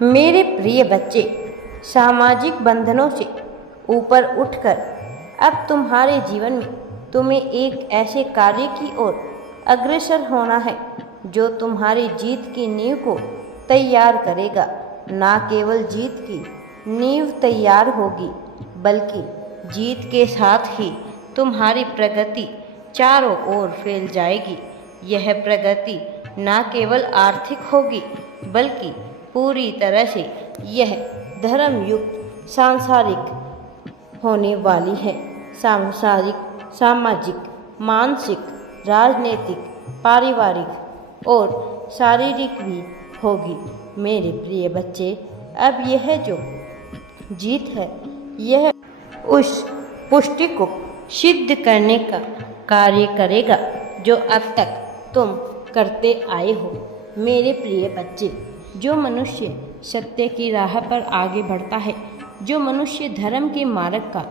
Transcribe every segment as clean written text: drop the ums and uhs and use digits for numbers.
मेरे प्रिय बच्चे, सामाजिक बंधनों से ऊपर उठकर अब तुम्हारे जीवन में तुम्हें एक ऐसे कार्य की ओर अग्रसर होना है जो तुम्हारी जीत की नींव को तैयार करेगा। ना केवल जीत की नींव तैयार होगी, बल्कि जीत के साथ ही तुम्हारी प्रगति चारों ओर फैल जाएगी। यह प्रगति ना केवल आर्थिक होगी, बल्कि पूरी तरह से यह धर्मयुक्त सांसारिक होने वाली है। सांसारिक, सामाजिक, मानसिक, राजनीतिक, पारिवारिक और शारीरिक भी होगी। मेरे प्रिय बच्चे, अब यह जो जीत है, यह उस पुष्टि को सिद्ध करने का कार्य करेगा जो अब तक तुम करते आए हो। मेरे प्रिय बच्चे, जो मनुष्य सत्य की राह पर आगे बढ़ता है, जो मनुष्य धर्म के मार्ग का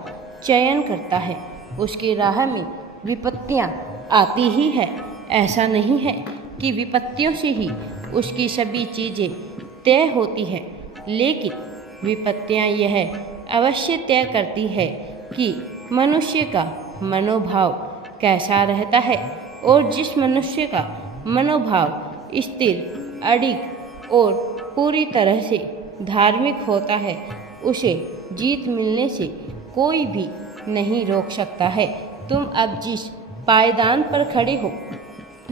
चयन करता है, उसकी राह में विपत्तियां आती ही है। ऐसा नहीं है कि विपत्तियों से ही उसकी सभी चीज़ें तय होती है, लेकिन विपत्तियां यह अवश्य तय करती है कि मनुष्य का मनोभाव कैसा रहता है। और जिस मनुष्य का मनोभाव स्थिर, अडिग और पूरी तरह से धार्मिक होता है, उसे जीत मिलने से कोई भी नहीं रोक सकता है। तुम अब जिस पायदान पर खड़े हो,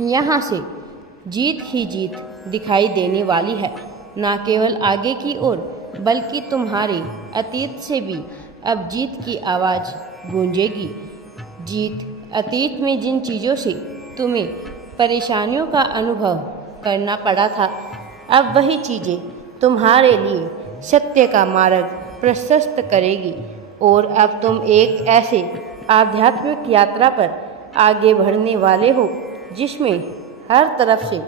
यहाँ से जीत ही जीत दिखाई देने वाली है। ना केवल आगे की ओर, बल्कि तुम्हारे अतीत से भी अब जीत की आवाज़ गूंजेगी। जीत अतीत में जिन चीज़ों से तुम्हें परेशानियों का अनुभव करना पड़ा था, अब वही चीज़ें तुम्हारे लिए सत्य का मार्ग प्रशस्त करेगी। और अब तुम एक ऐसे आध्यात्मिक यात्रा पर आगे बढ़ने वाले हो जिसमें हर तरफ से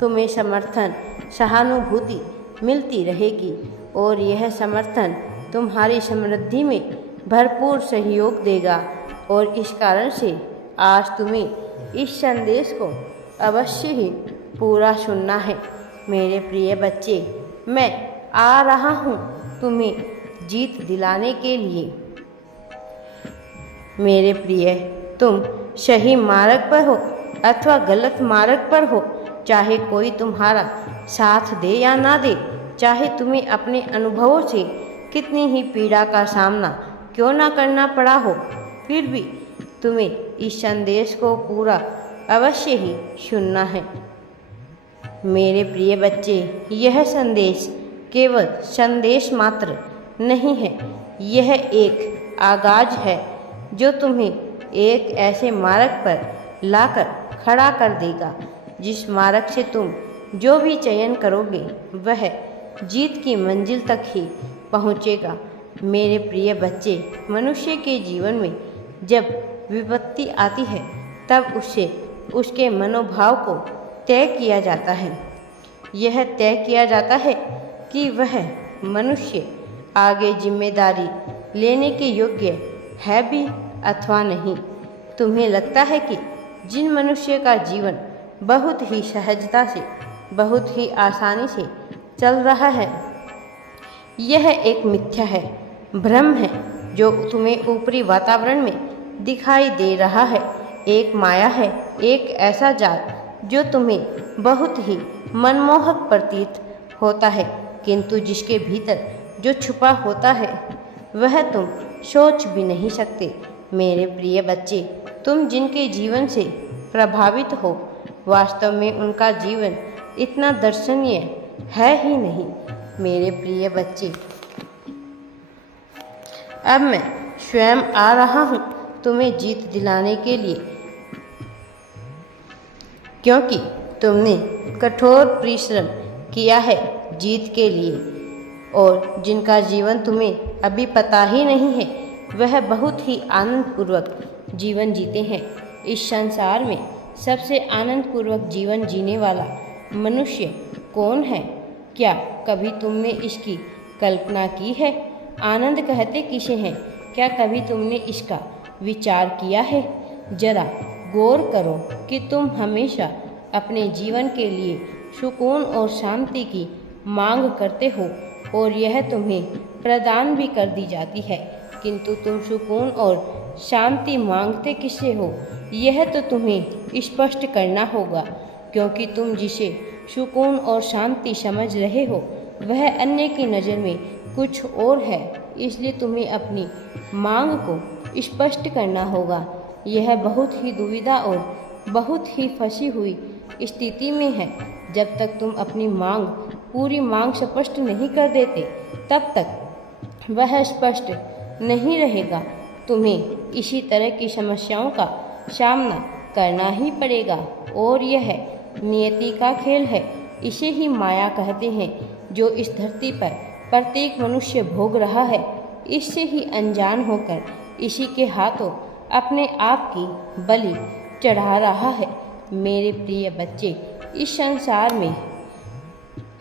तुम्हें समर्थन, सहानुभूति मिलती रहेगी। और यह समर्थन तुम्हारी समृद्धि में भरपूर सहयोग देगा। और इस कारण से आज तुम्हें इस संदेश को अवश्य ही पूरा सुनना है। मेरे प्रिय बच्चे, मैं आ रहा हूँ तुम्हें जीत दिलाने के लिए। मेरे प्रिय, तुम सही मार्ग पर हो अथवा गलत मार्ग पर हो, चाहे कोई तुम्हारा साथ दे या ना दे, चाहे तुम्हें अपने अनुभवों से कितनी ही पीड़ा का सामना क्यों ना करना पड़ा हो, फिर भी तुम्हें इस संदेश को पूरा अवश्य ही सुनना है। मेरे प्रिय बच्चे, यह संदेश केवल संदेश मात्र नहीं है, यह एक आगाज है जो तुम्हें एक ऐसे मार्ग पर लाकर खड़ा कर देगा जिस मार्ग से तुम जो भी चयन करोगे वह जीत की मंजिल तक ही पहुँचेगा। मेरे प्रिय बच्चे, मनुष्य के जीवन में जब विपत्ति आती है, तब उससे उसके मनोभाव को तय किया जाता है। यह तय किया जाता है कि वह मनुष्य आगे जिम्मेदारी लेने के योग्य है भी अथवा नहीं। तुम्हें लगता है कि जिन मनुष्य का जीवन बहुत ही सहजता से, बहुत ही आसानी से चल रहा है, यह एक मिथ्या है, भ्रम है जो तुम्हें ऊपरी वातावरण में दिखाई दे रहा है। एक माया है, एक ऐसा जाल जो तुम्हें बहुत ही मनमोहक प्रतीत होता है, किंतु जिसके भीतर जो छुपा होता है वह तुम सोच भी नहीं सकते। मेरे प्रिय बच्चे, तुम जिनके जीवन से प्रभावित हो, वास्तव में उनका जीवन इतना दर्शनीय है ही नहीं। मेरे प्रिय बच्चे, अब मैं स्वयं आ रहा हूँ तुम्हें जीत दिलाने के लिए, क्योंकि तुमने कठोर परिश्रम किया है जीत के लिए। और जिनका जीवन तुम्हें अभी पता ही नहीं है, वह बहुत ही आनंदपूर्वक जीवन जीते हैं। इस संसार में सबसे आनंदपूर्वक जीवन जीने वाला मनुष्य कौन है? क्या कभी तुमने इसकी कल्पना की है? आनंद कहते किसे हैं? क्या कभी तुमने इसका विचार किया है? जरा गौर करो कि तुम हमेशा अपने जीवन के लिए सुकून और शांति की मांग करते हो और यह तुम्हें प्रदान भी कर दी जाती है, किंतु तुम सुकून और शांति मांगते किससे हो, यह तो तुम्हें स्पष्ट करना होगा, क्योंकि तुम जिसे सुकून और शांति समझ रहे हो वह अन्य की नज़र में कुछ और है। इसलिए तुम्हें अपनी मांग को स्पष्ट करना होगा। यह बहुत ही दुविधा और बहुत ही फंसी हुई स्थिति में है। जब तक तुम अपनी मांग पूरी मांग स्पष्ट नहीं कर देते तब तक वह स्पष्ट नहीं रहेगा। तुम्हें इसी तरह की समस्याओं का सामना करना ही पड़ेगा और यह नियति का खेल है। इसे ही माया कहते हैं, जो इस धरती पर प्रत्येक मनुष्य भोग रहा है। इससे ही अनजान होकर इसी के हाथों अपने आप की बलि चढ़ा रहा है। मेरे प्रिय बच्चे, इस संसार में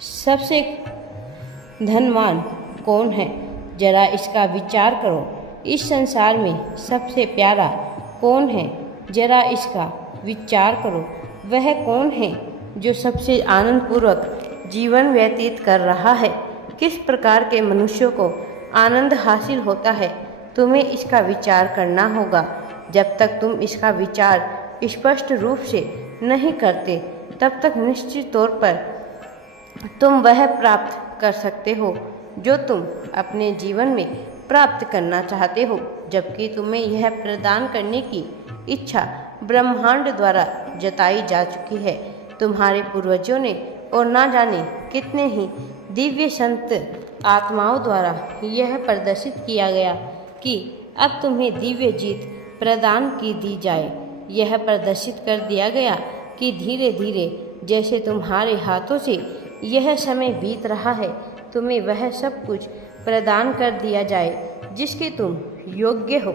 सबसे धनवान कौन है, जरा इसका विचार करो। इस संसार में सबसे प्यारा कौन है, जरा इसका विचार करो। वह कौन है जो सबसे आनंदपूर्वक जीवन व्यतीत कर रहा है। किस प्रकार के मनुष्यों को आनंद हासिल होता है, तुम्हें इसका विचार करना होगा। जब तक तुम इसका विचार स्पष्ट रूप से नहीं करते तब तक निश्चित तौर पर तुम वह प्राप्त कर सकते हो जो तुम अपने जीवन में प्राप्त करना चाहते हो, जबकि तुम्हें यह प्रदान करने की इच्छा ब्रह्मांड द्वारा जताई जा चुकी है। तुम्हारे पूर्वजों ने और ना जाने कितने ही दिव्य संत आत्माओं द्वारा यह प्रदर्शित किया गया कि अब तुम्हें दिव्य जीत प्रदान की दी जाए। यह प्रदर्शित कर दिया गया कि धीरे धीरे जैसे तुम्हारे हाथों से यह समय बीत रहा है, तुम्हें वह सब कुछ प्रदान कर दिया जाए जिसके तुम योग्य हो।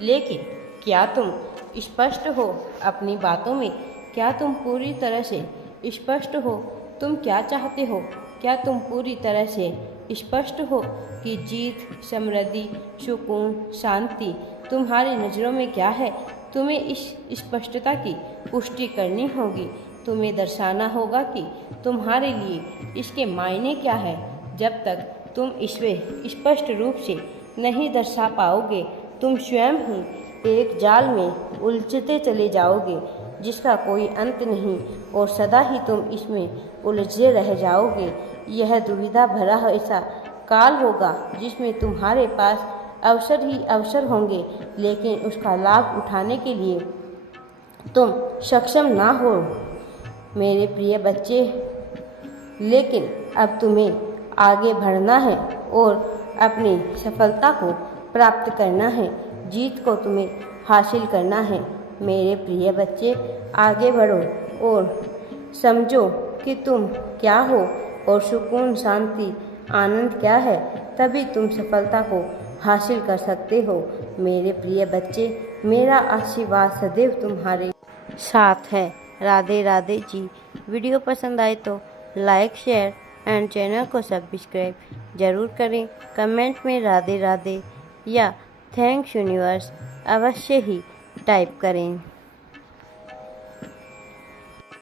लेकिन क्या तुम स्पष्ट हो अपनी बातों में? क्या तुम पूरी तरह से स्पष्ट हो? तुम क्या चाहते हो? क्या तुम पूरी तरह से स्पष्ट हो कि जीत, समृद्धि, सुकून, शांति तुम्हारी नज़रों में क्या है? तुम्हें इस स्पष्टता की पुष्टि करनी होगी। तुम्हें दर्शाना होगा कि तुम्हारे लिए इसके मायने क्या है। जब तक तुम इसे स्पष्ट रूप से नहीं दर्शा पाओगे, तुम स्वयं ही एक जाल में उलझते चले जाओगे जिसका कोई अंत नहीं, और सदा ही तुम इसमें उलझे रह जाओगे। यह दुविधा भरा ऐसा काल होगा जिसमें तुम्हारे पास अवसर ही अवसर होंगे, लेकिन उसका लाभ उठाने के लिए तुम सक्षम ना हो मेरे प्रिय बच्चे। लेकिन अब तुम्हें आगे बढ़ना है और अपनी सफलता को प्राप्त करना है, जीत को तुम्हें हासिल करना है। मेरे प्रिय बच्चे, आगे बढ़ो और समझो कि तुम क्या हो और सुकून, शांति, आनंद क्या है। तभी तुम सफलता को हासिल कर सकते हो। मेरे प्रिय बच्चे, मेरा आशीर्वाद सदैव तुम्हारे साथ है। राधे राधे जी। वीडियो पसंद आए तो लाइक, शेयर एंड चैनल को सब्सक्राइब ज़रूर करें। कमेंट में राधे राधे या थैंक्स यूनिवर्स अवश्य ही टाइप करें।